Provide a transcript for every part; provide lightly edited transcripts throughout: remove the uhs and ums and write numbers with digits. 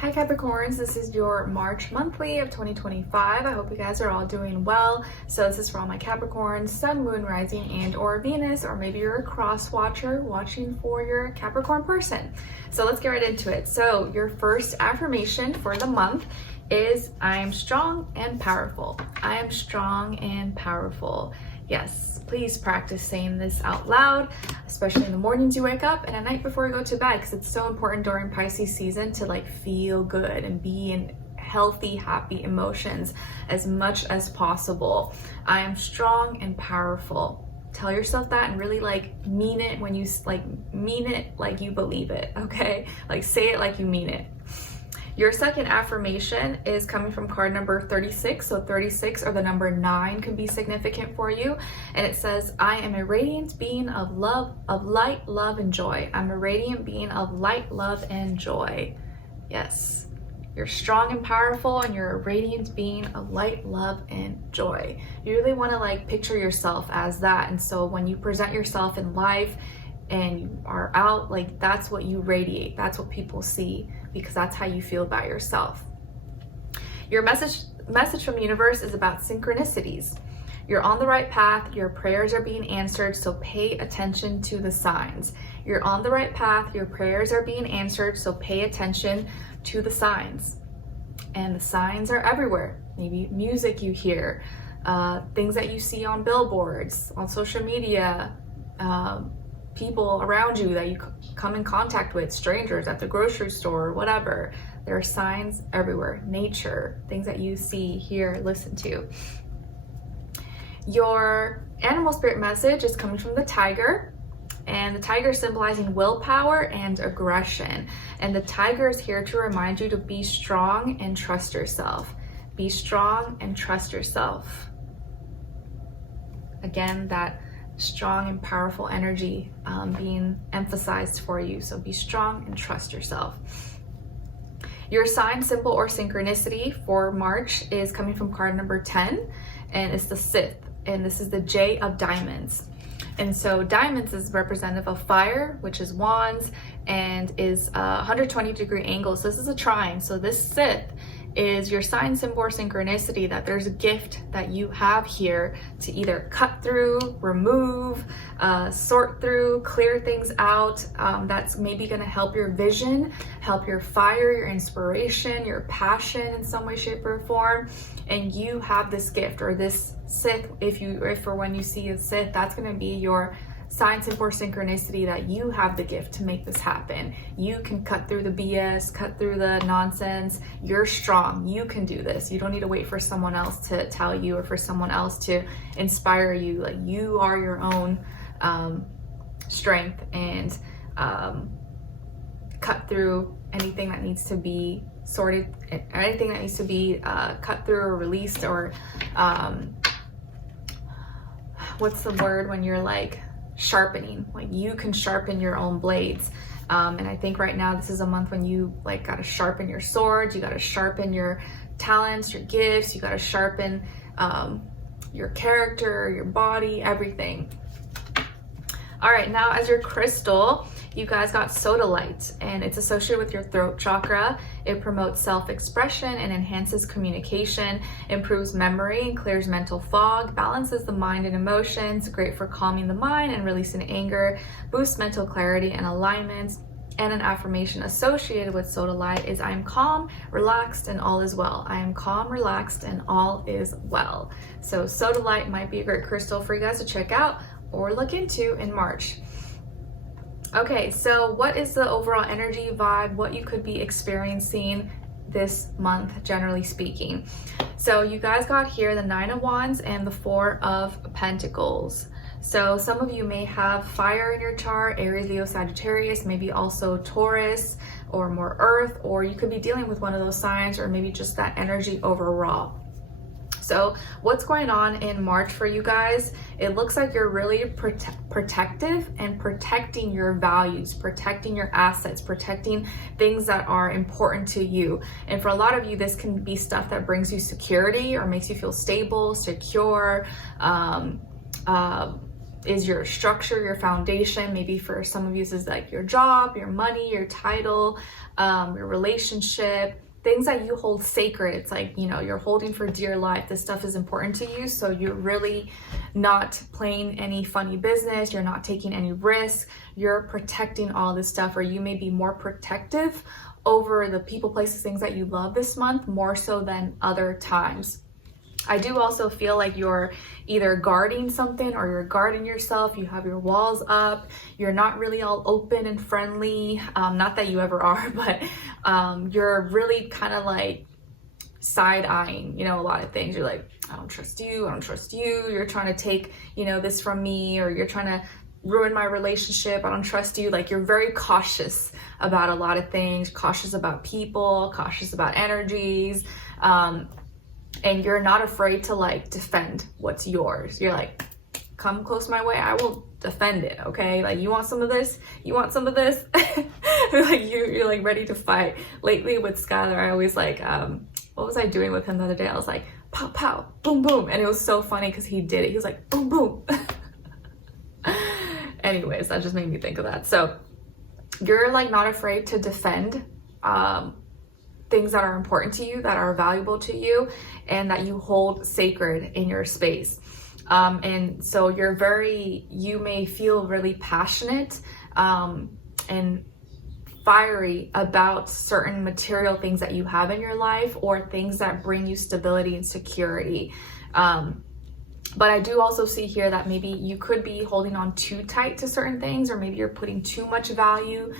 Hi Capricorns, this is your March monthly of 2025. I hope you guys are all doing well. So this is for all my Capricorns, Sun, Moon, Rising, and or Venus, or maybe you're a cross watcher watching for your Capricorn person. So let's get right into it. So your first affirmation for the month is I am strong and powerful. I am strong and powerful. Yes, please practice saying this out loud, especially in the mornings you wake up and at night before you go to bed, because it's so important during Pisces season to feel good and be in healthy, happy emotions as much as possible. I am strong and powerful. Tell yourself that and really mean it when you mean it like you believe it, okay? Say it like you mean it. Your second affirmation is coming from card number 36. So 36 or the number 9 can be significant for you. And it says, I am a radiant being of love, of light, love, and joy. I'm a radiant being of light, love, and joy. Yes, you're strong and powerful and you're a radiant being of light, love, and joy. You really want to picture yourself as that. And so when you present yourself in life and you are out, that's what you radiate. That's what people see, because that's how you feel about yourself. Your message from the universe is about synchronicities. You're on the right path, your prayers are being answered, so pay attention to the signs. You're on the right path, your prayers are being answered, so pay attention to the signs. And the signs are everywhere. Maybe music you hear, things that you see on billboards, on social media, people around you that you come in contact with, strangers at the grocery store, whatever. There are signs everywhere. Nature, things that you see, hear, listen to. Your animal spirit message is coming from the tiger, and the tiger is symbolizing willpower and aggression. And the tiger is here to remind you to be strong and trust yourself. Be strong and trust yourself. Again, that strong and powerful energy being emphasized for you. So be strong and trust yourself. Your sign, symbol, or synchronicity for March is coming from card number 10, and it's the Sith, and this is the J of diamonds. And so diamonds is representative of fire, which is wands, and is 120-degree angle. So this is a trine. So this Sith is your sign, symbol, or synchronicity, that there's a gift that you have here to either cut through, remove, sort through, clear things out. That's maybe going to help your vision, help your fire, your inspiration, your passion in some way, shape, or form. And you have this gift, or this Sith, if or when you see a Sith, that's going to be your sign, symbol, or synchronicity, that you have the gift to make this happen. You can cut through the BS, cut through the nonsense. You're strong. You can do this. You don't need to wait for someone else to tell you or for someone else to inspire you. You are your own strength, and cut through anything that needs to be sorted, anything that needs to be cut through or released, or what's the word when you're sharpening. You can sharpen your own blades. And I think right now this is a month when you got to sharpen your swords, you got to sharpen your talents, your gifts, you got to sharpen your character, your body, everything. All right, now as your crystal, you guys got sodalite, and it's associated with your throat chakra. It promotes self-expression and enhances communication, improves memory and clears mental fog, balances the mind and emotions, great for calming the mind and releasing anger, boosts mental clarity and alignment. And an affirmation associated with sodalite is I am calm, relaxed, and all is well. I am calm, relaxed, and all is well. So sodalite might be a great crystal for you guys to check out or look into in March. Okay, so what is the overall energy vibe, what you could be experiencing this month, generally speaking? So you guys got here the 9 of Wands and the 4 of Pentacles. So some of you may have fire in your chart, Aries, Leo, Sagittarius, maybe also Taurus, or more Earth, or you could be dealing with one of those signs, or maybe just that energy overall. So what's going on in March for you guys? It looks like you're really protective and protecting your values, protecting your assets, protecting things that are important to you. And for a lot of you, this can be stuff that brings you security or makes you feel stable, secure, is your structure, your foundation. Maybe for some of you, this is like your job, your money, your title, your relationship, things that you hold sacred. It's like, you know, you're holding for dear life. This stuff is important to you. So you're really not playing any funny business. You're not taking any risks. You're protecting all this stuff, or you may be more protective over the people, places, things that you love this month, more so than other times. I do also feel like you're either guarding something or you're guarding yourself. You have your walls up. You're not really all open and friendly. Not that you ever are, but you're really kind of like side-eyeing, you know, a lot of things. You're like, I don't trust you. I don't trust you. You're trying to take, you know, this from me, or you're trying to ruin my relationship. I don't trust you. Like, you're very cautious about a lot of things, cautious about people, cautious about energies. And you're not afraid to like defend what's yours. You're like, come close my way, I will defend it, okay? Like, you want some of this? You want some of this? Like, you're like ready to fight. Lately with Skylar, I always like, what was I doing with him the other day? I was like, pow, pow, boom, boom. And it was so funny because he did it. He was like, boom, boom. Anyways, that just made me think of that. So you're like not afraid to defend things that are important to you, that are valuable to you, and that you hold sacred in your space. And so you may feel really passionate and fiery about certain material things that you have in your life, or things that bring you stability and security. But I do also see here that maybe you could be holding on too tight to certain things, or maybe you're putting too much value,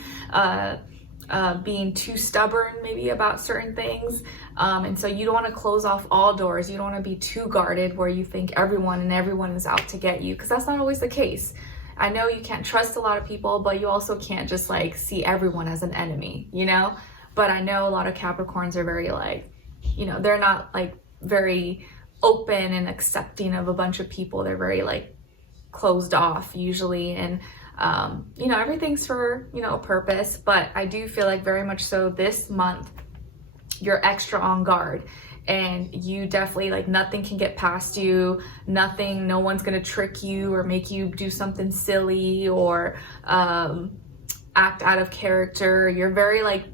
being too stubborn maybe about certain things. And so you don't want to close off all doors. You don't want to be too guarded where you think everyone is out to get you, because that's not always the case. I know you can't trust a lot of people, but you also can't just like see everyone as an enemy, you know? But I know a lot of Capricorns are very like, you know, they're not like very open and accepting of a bunch of people. They're very like closed off usually. And you know, everything's for, you know, a purpose. But I do feel like very much so this month, you're extra on guard, and you definitely like, nothing can get past you. No one's gonna trick you or make you do something silly or act out of character. You're very like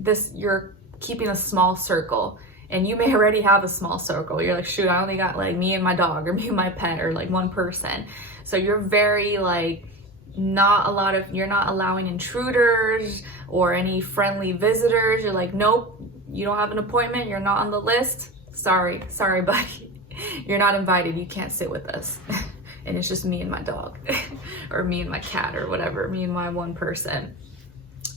this, you're keeping a small circle, and you may already have a small circle. You're like, shoot, I only got like me and my dog, or me and my pet, or like one person. So you're very like, you're not allowing intruders or any friendly visitors. You're like, nope, you don't have an appointment, you're not on the list. Sorry, buddy. You're not invited. You can't sit with us. And it's just me and my dog, or me and my cat, or whatever, me and my one person.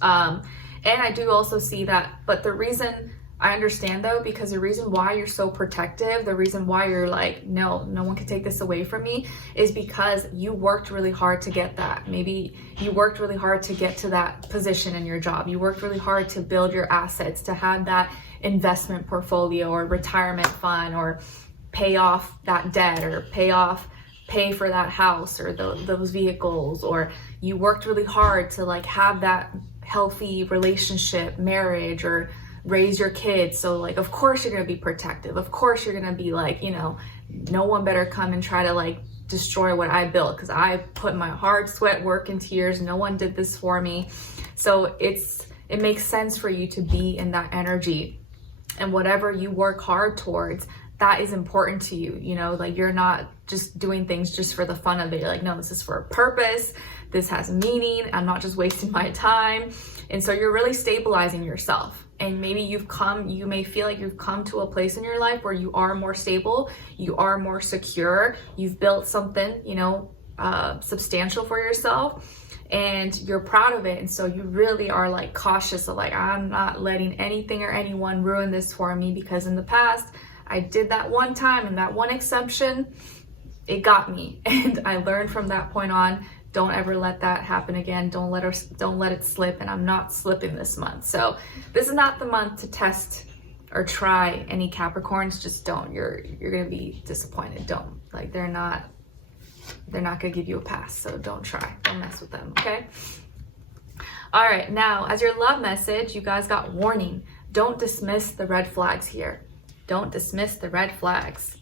And I do also see that, but the reason I understand though, because the reason why you're so protective, the reason why you're like, no one can take this away from me, is because you worked really hard to get that. Maybe you worked really hard to get to that position in your job. You worked really hard to build your assets, to have that investment portfolio or retirement fund, or pay off that debt, or pay for that house or those vehicles. Or you worked really hard to like have that healthy relationship, marriage, or raise your kids. So like, of course you're going to be protective. Of course you're going to be like, you know, no one better come and try to like destroy what I built, because I put my hard sweat, work, and tears. No one did this for me. So it makes sense for you to be in that energy, and whatever you work hard towards, that is important to you. You know, like, you're not just doing things just for the fun of it. You're like, no, this is for a purpose. This has meaning. I'm not just wasting my time. And so you're really stabilizing yourself. And maybe you may feel like you've come to a place in your life where you are more stable, you are more secure, you've built something, you know, substantial for yourself, and you're proud of it. And so you really are like cautious of like, I'm not letting anything or anyone ruin this for me, because in the past I did that one time, and that one exception, it got me. And I learned from that point on, don't ever let that happen again. Don't let it slip. And I'm not slipping this month. So this is not the month to test or try any Capricorns. Just don't. You're gonna be disappointed. Don't. Like, they're not gonna give you a pass. So don't try. Don't mess with them. Okay. All right. Now, as your love message, you guys got warning. Don't dismiss the red flags here. Don't dismiss the red flags.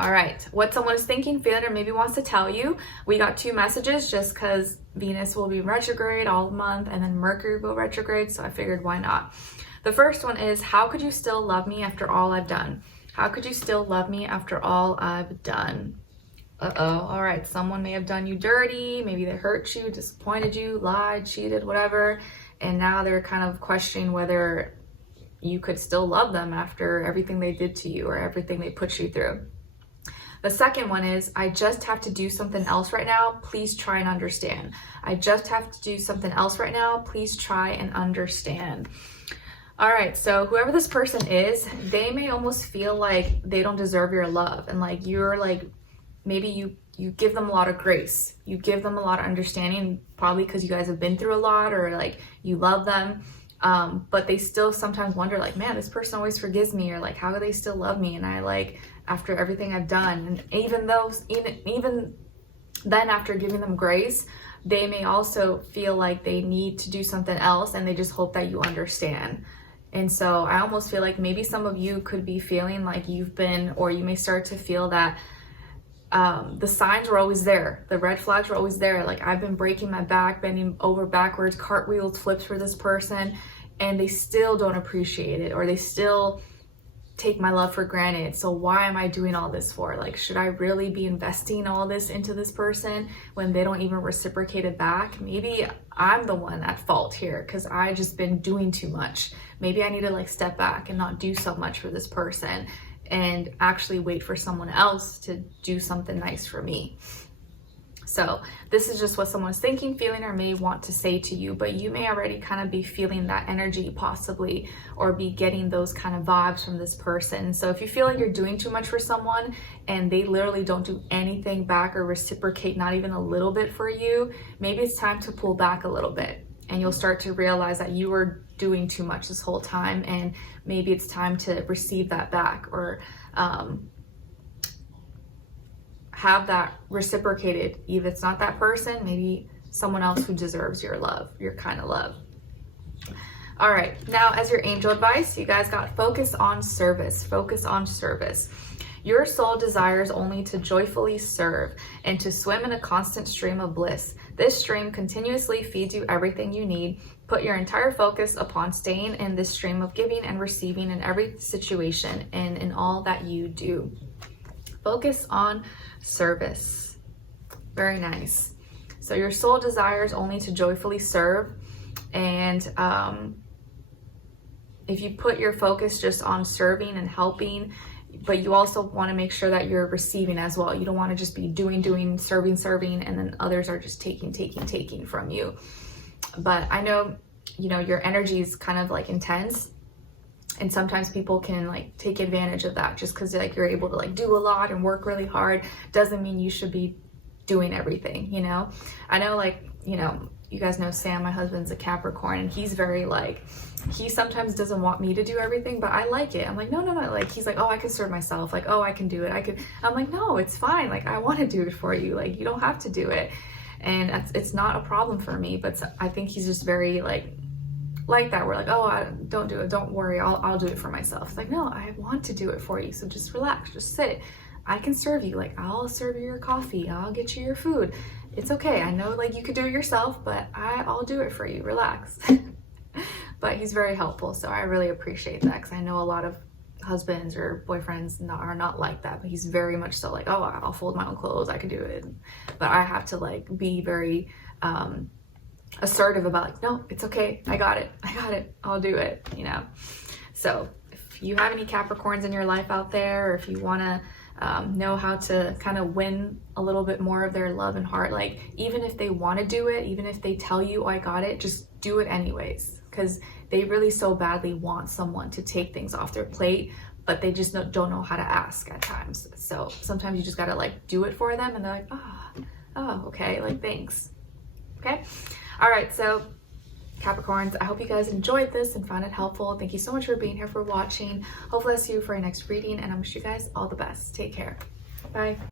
All right, what someone is thinking, feeling, or maybe wants to tell you. We got 2 messages just because Venus will be retrograde all month and then Mercury will retrograde, so I figured why not. The first one is, how could you still love me after all I've done? How could you still love me after all I've done? All right, someone may have done you dirty, maybe they hurt you, disappointed you, lied, cheated, whatever, and now they're kind of questioning whether you could still love them after everything they did to you or everything they put you through. The second one is, I just have to do something else right now. Please try and understand. I just have to do something else right now. Please try and understand. All right, so whoever this person is, they may almost feel like they don't deserve your love. And like you're like, maybe you give them a lot of grace. You give them a lot of understanding, probably because you guys have been through a lot or like you love them. But they still sometimes wonder like, man, this person always forgives me, or like, how do they still love me? And I like, after everything I've done. And even then after giving them grace, they may also feel like they need to do something else and they just hope that you understand. And so I almost feel like maybe some of you could be feeling like you've been, or you may start to feel that the signs were always there. The red flags were always there. Like, I've been breaking my back, bending over backwards, cartwheels, flips for this person, and they still don't appreciate it, or they still take my love for granted. So why am I doing all this for? Like, should I really be investing all this into this person when they don't even reciprocate it back? Maybe I'm the one at fault here because I just been doing too much. Maybe I need to like step back and not do so much for this person and actually wait for someone else to do something nice for me. So this is just what someone's thinking, feeling, or may want to say to you, but you may already kind of be feeling that energy possibly, or be getting those kind of vibes from this person. So if you feel like you're doing too much for someone and they literally don't do anything back or reciprocate not even a little bit for you, maybe it's time to pull back a little bit, and you'll start to realize that you were doing too much this whole time, and maybe it's time to receive that back, or have that reciprocated. If it's not that person, maybe someone else who deserves your love, your kind of love. All right, now as your angel advice, you guys got focus on service. Focus on service. Your soul desires only to joyfully serve and to swim in a constant stream of bliss. This stream continuously feeds you everything you need. Put your entire focus upon staying in this stream of giving and receiving in every situation and in all that you do. Focus on service. Very nice. So your soul desires only to joyfully serve, and if you put your focus just on serving and helping, but you also want to make sure that you're receiving as well. You don't want to just be doing, serving, and then others are just taking from you. But I know, your energy is kind of like intense, and sometimes people can like take advantage of that just because like you're able to like do a lot and work really hard. Doesn't mean you should be doing everything, I know, like, you guys know Sam, my husband's a Capricorn, and he's very like, he sometimes doesn't want me to do everything, but I like it. I'm like, no. Like, he's like, oh, I can serve myself. Like, oh, I can do it. I'm like, no, it's fine. Like, I want to do it for you. Like, you don't have to do it. And it's not a problem for me, but I think he's just very like that. We're like, oh, don't do it. Don't worry. I'll do it for myself. It's like, no, I want to do it for you. So just relax, just sit. I can serve you. Like, I'll serve you your coffee. I'll get you your food. It's okay. I know like you could do it yourself, but I'll do it for you. Relax. But he's very helpful. So I really appreciate that, because I know a lot of husbands or boyfriends are not like that, but he's very much so like, oh, I'll fold my own clothes. I can do it. But I have to like be very, assertive about like, no, it's okay. I got it. I'll do it, So if you have any Capricorns in your life out there, or if you want to know how to kind of win a little bit more of their love and heart, like, even if they want to do it, even if they tell you, oh, I got it, just do it anyways, because they really so badly want someone to take things off their plate, but they just don't know how to ask at times. So sometimes you just gotta like do it for them, and they're like, oh, okay, like, thanks. Okay. All right, so Capricorns, I hope you guys enjoyed this and found it helpful. Thank you so much for being here, for watching. Hopefully I'll see you for your next reading, and I wish you guys all the best. Take care. Bye.